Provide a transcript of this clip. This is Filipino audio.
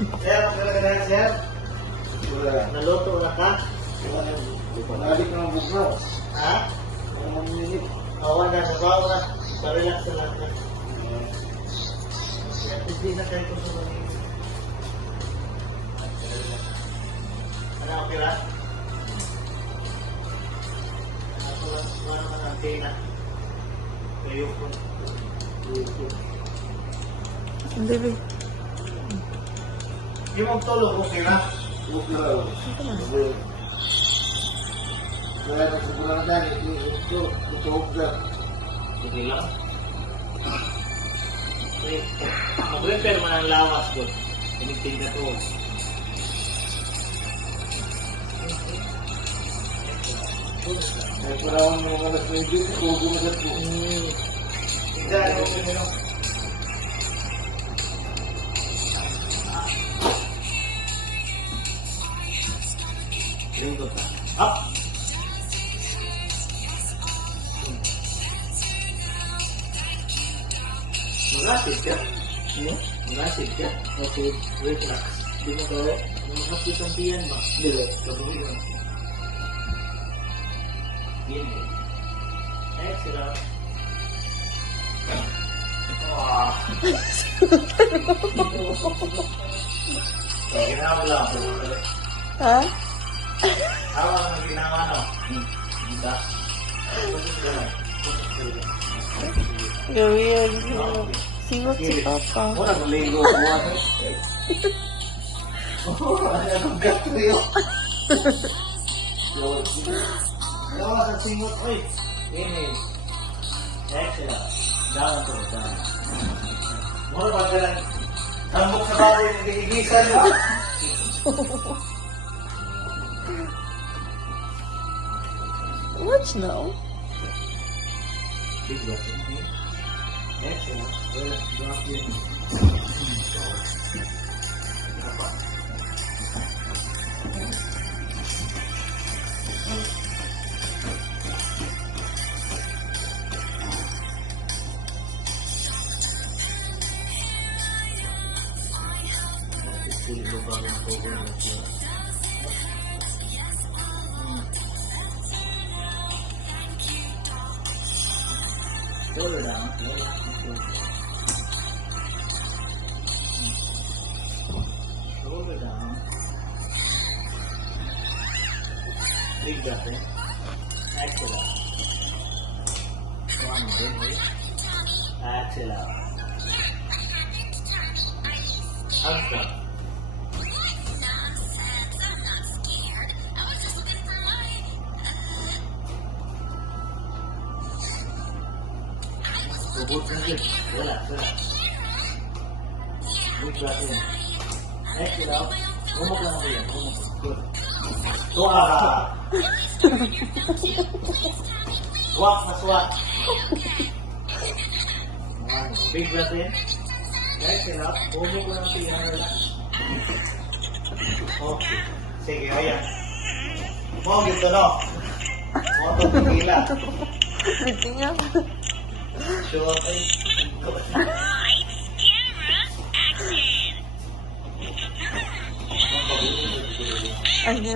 Sir, magkala na sir. Naluto na ka? Panalik na ang bukaw. Ha? Ang minit. Awan na, sabaw na. Parelax na lang na. Hindi na kayo kung sa mga. Ano, okay lang? Ako lang, ano naman ang tina. Kayo po. Hindi, babe. Yung magtulog, okay na? Bukaw. Kaya nagsimula na dyan, ito ka. Sige lang. Mag-repair man ang lawas ko. Pinigting na to. May parawan ng alas na ibig, kubo na sa po. Tignan, okay na lang. Lingkod na. Up! Mag-acid ka? Mag-acid ka? Okay, reflux. Di mo ko, mag-acid ang tiyan mo. Dilo, kabuhi mo. Yan eh. Excellent. Ah. Ginawa lang. Ha? Awa ang ginawa, no? Hindi. Gawin. Singot si Papa. Muna kung linggo ko ano. Anong gato yun? Gawa sa singot. Uy! Ini. Excellent. Down to down. Muna ba ka lang tambok sa baboy ng gigisan mo? Watch now. Big breath in. Excellent. Well, drop in. Shoulder down. Shoulder down. Big breath in. Exhale out. One more, wait. Exhale out. Hands down. Good breath. Relax, relax. Big breath in. Exhale out. Humok lang ako yan. Humok. Good. Tuwa ka. Swak na swak. Big breath in. Exhale out. Humok lang ako yan. Relax. Okay. Sige, ayan. Mo, gito no. Mo ito pipila. Tingnan. Show up ay. Ano?